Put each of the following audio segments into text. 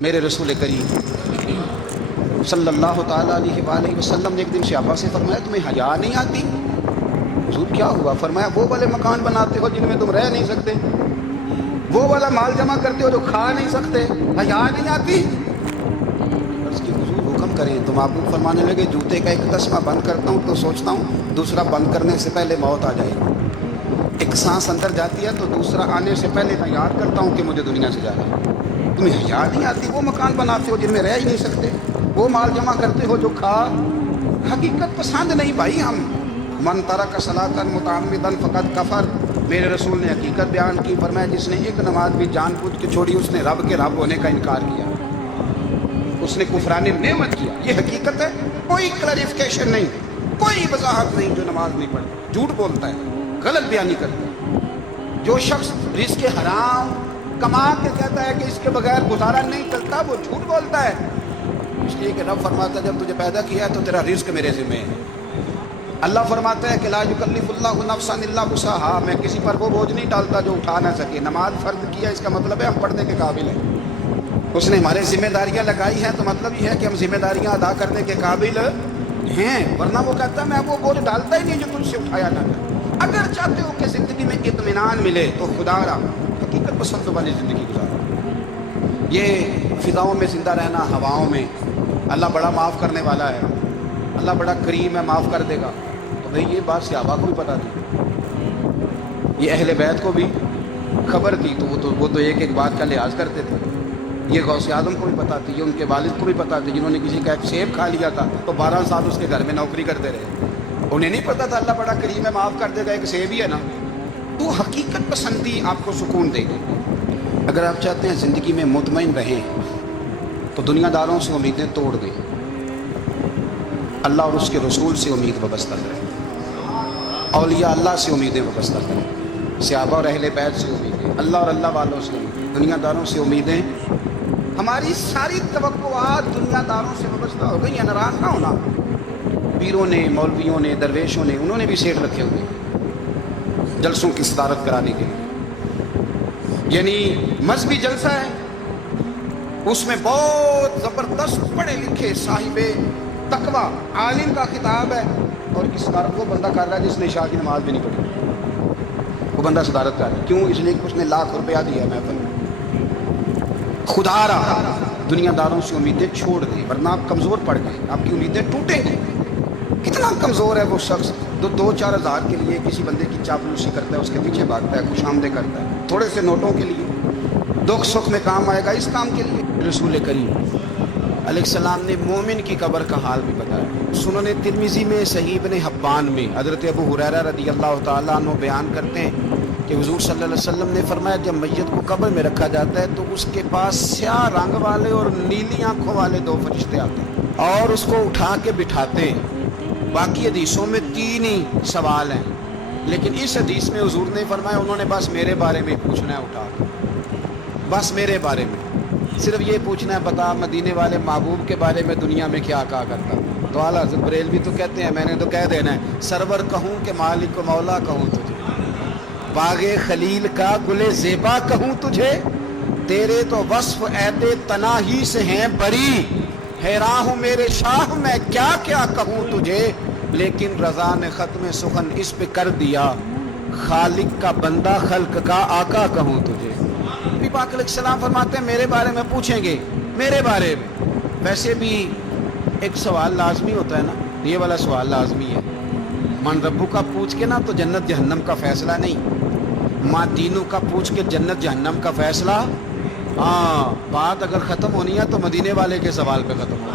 میرے رسول کریم صلی اللہ تعالیٰ علیہ وآلہ وسلم نے ایک دن صحابہ سے فرمایا تمہیں حیا نہیں آتی؟ حضور کیا ہوا؟ فرمایا وہ والے مکان بناتے ہو جن میں تم رہ نہیں سکتے، وہ والا مال جمع کرتے ہو جو کھا نہیں سکتے، حیا نہیں آتی؟ عرض کی حضور حکم کریں تو معبود فرمانے لگے جوتے کا ایک تسمہ بند کرتا ہوں تو سوچتا ہوں دوسرا بند کرنے سے پہلے موت آ جائے گی، ایک سانس اندر جاتی ہے تو دوسرا آنے سے پہلے میں یاد کرتا ہوں کہ مجھے دنیا سے جانا ہے۔ تمہیں حیا نہیں آتی؟ وہ مکان بناتے ہو جن میں رہ ہی نہیں سکتے، وہ مال جمع کرتے ہو جو کھا۔ حقیقت پسند نہیں بھائی ہم۔ من ترک صلاۃ متعمدا فقد کفر، میرے رسول نے حقیقت بیان کی، فرمایا جس نے ایک نماز بھی جان بوجھ کے چھوڑی اس نے رب کے رب ہونے کا انکار کیا، اس نے کفران نعمت کیا۔ یہ حقیقت ہے، کوئی کلیریفیکیشن نہیں، کوئی وضاحت نہیں۔ جو نماز نہیں پڑھتا جھوٹ بولتا ہے، غلط بیانی کرتا ہے۔ جو شخص رزق حرام کما کے کہتا ہے کہ اس کے بغیر گزارا نہیں چلتا، وہ جھوٹ بولتا ہے، اس لیے کہ رب فرماتا ہے جب تجھے پیدا کیا ہے تو تیرا رزق میرے ذمہ ہے۔ اللہ فرماتا ہے کہ لا یکلف اللہ نفسا الا وسعها، میں کسی پر وہ بوجھ نہیں ڈالتا جو اٹھا نہ سکے۔ نماز فرض کیا اس کا مطلب ہے ہم پڑھنے کے قابل ہیں، اس نے ہمارے ذمہ داریاں لگائی ہیں تو مطلب یہ ہے کہ ہم ذمہ داریاں ادا کرنے کے قابل ہیں، ورنہ وہ کہتا ہے میں وہ بوجھ ڈالتا ہی نہیں جو تجھ سے اٹھایا نہ جائے۔ اگر چاہتے ہو کہ زندگی میں اطمینان ملے تو خدا را حقیقت پسند والی زندگی گزارو۔ یہ فضاؤں میں زندہ رہنا، ہواؤں میں، اللہ بڑا معاف کرنے والا ہے، اللہ بڑا کریم ہے، معاف کر دے گا، تو بھئی یہ بات صحابہ کو بھی پتا تھی، یہ اہل بیت کو بھی خبر تھی، تو وہ تو ایک ایک بات کا لحاظ کرتے تھے۔ یہ غوث اعظم کو بھی پتا تھی، یہ ان کے والد کو بھی پتا تھی، جنہوں نے کسی کا ایک سیب کھا لیا تھا تو 12 سال اس کے گھر میں نوکری کرتے رہے، انہیں نہیں پتا تھا اللہ بڑا کریم ہے، معاف کر دے گا، ایک سیب ہی ہے نا۔ تو حقیقت پسندی آپ کو سکون دے گی۔ اگر آپ چاہتے ہیں زندگی میں مطمئن رہیں تو دنیا داروں سے امیدیں توڑ دیں، اللہ اور اس کے رسول سے امید وابستہ کریں، اولیاء اللہ سے امیدیں وابستہ کریں، صحابہ اور اہل بیت سے امیدیں، اللہ اور اللہ والوں سے امیدیں، دنیا داروں سے امیدیں۔ ہماری ساری توقعات دنیا داروں سے وابستہ ہو گئی ہیں، ناراض نہ ہونا۔ پیروں نے، مولویوں نے، درویشوں نے، انہوں نے بھی سیٹ رکھے ہوئے جلسوں کی صدارت کرانے کے لیے، یعنی مذہبی جلسہ ہے، اس میں بہت زبردست پڑھے لکھے صاحب تقویٰ عالم کا خطاب ہے، اور کی صدارت وہ بندہ کر رہا ہے جس نے عشاء کی نماز بھی نہیں پڑھی، وہ بندہ صدارت کر رہا ہے۔ کیوں؟ اس لیے کہ اس نے لاکھ روپیہ دیا محفل میں۔ خدا را دنیا داروں سے امیدیں چھوڑ دیں، ورنہ آپ کمزور پڑ گئے، آپ کی امیدیں ٹوٹیں گی۔ کتنا کمزور ہے وہ شخص جو 2-4 ہزار کے لیے کسی بندے کی چاپلوسی کرتا ہے، اس کے پیچھے بھاگتا ہے، خوش آمدیں کرتا ہے، تھوڑے سے نوٹوں کے لیے، دکھ سکھ میں کام آئے گا اس کام کے لیے۔ رسول کریم علیہ السلام نے مومن کی قبر کا حال بھی بتایا۔ سنن ترمذی میں، صحیح ابن حبان میں حضرت ابو ہریرہ رضی اللہ تعالیٰ عنہ بیان کرتے ہیں کہ حضور صلی اللہ علیہ وسلم نے فرمایا جب میت کو قبر میں رکھا جاتا ہے تو اس کے پاس سیاہ رنگ والے اور نیلی آنکھوں والے 2 فرشتے آتے ہیں اور اس کو اٹھا کے بٹھاتے ہیں۔ باقی حدیثوں میں 3 ہی سوال ہیں، لیکن اس حدیث میں حضور نے فرمایا انہوں نے بس میرے بارے میں پوچھنا ہے، اٹھا کے بس میرے بارے میں صرف یہ پوچھنا ہے، بتا مدینے والے محبوب کے بارے میں دنیا میں کیا کہا کرتا۔ تو اعلیٰ حضرت بریلوی تو کہتے ہیں میں نے تو کہہ دینا ہے سرور کہوں کہ مالک و مولا کہوں تجھے، باغ خلیل کا گل زیبا کہوں تجھے، تیرے تو وصف عید تناہی سے ہیں بری، حیران ہوں میرے شاہ میں کیا کیا کہوں تجھے، لیکن رضا نے ختم سخن اس پہ کر دیا، خالق کا بندہ خلق کا آقا کہوں تجھے۔ نبی پاک علیہ السلام فرماتے ہیں میرے بارے میں پوچھیں گے، میرے بارے میں۔ ویسے بھی ایک سوال لازمی ہوتا ہے نا، یہ والا سوال لازمی ہے، من ربو کا پوچھ کے نا تو جنت جہنم کا فیصلہ نہیں، ماں دینوں کا پوچھ کے جنت جہنم کا فیصلہ۔ ہاں بات اگر ختم ہونی ہے تو مدینے والے کے سوال پہ ختم ہو،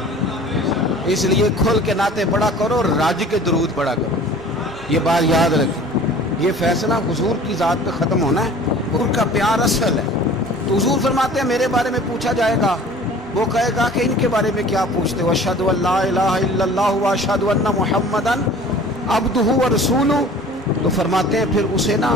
اس لیے کھل کے نعتیں پڑھا کرو، راج کے درود پڑھا کرو، یہ بات یاد رکھیں۔ یہ فیصلہ حضور کی ذات پہ ختم ہونا ہے، حضور کا پیار اصل ہے۔ تو حضور فرماتے ہیں میرے بارے میں پوچھا جائے گا، وہ کہے گا کہ ان کے بارے میں کیا پوچھتے ہو، اشہد ان لا الہ الا اللہ واشہد ان محمدن عبدہ ورسولہ۔ تو فرماتے ہیں پھر اسے نا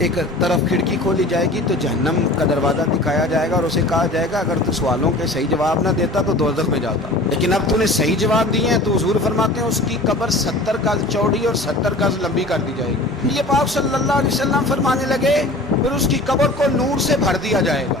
ایک طرف کھڑکی کھولی جائے گی تو جہنم کا دروازہ دکھایا جائے گا اور اسے کہا جائے گا اگر تو سوالوں کے صحیح جواب نہ دیتا تو دوزخ میں جاتا، لیکن اب تو نے صحیح جواب دیے ہیں۔ تو حضور فرماتے ہیں اس کی قبر 70 گز چوڑی اور 70 گز لمبی کر دی جائے گی۔ یہ پاک صلی اللہ علیہ وسلم فرمانے لگے پھر اس کی قبر کو نور سے بھر دیا جائے گا،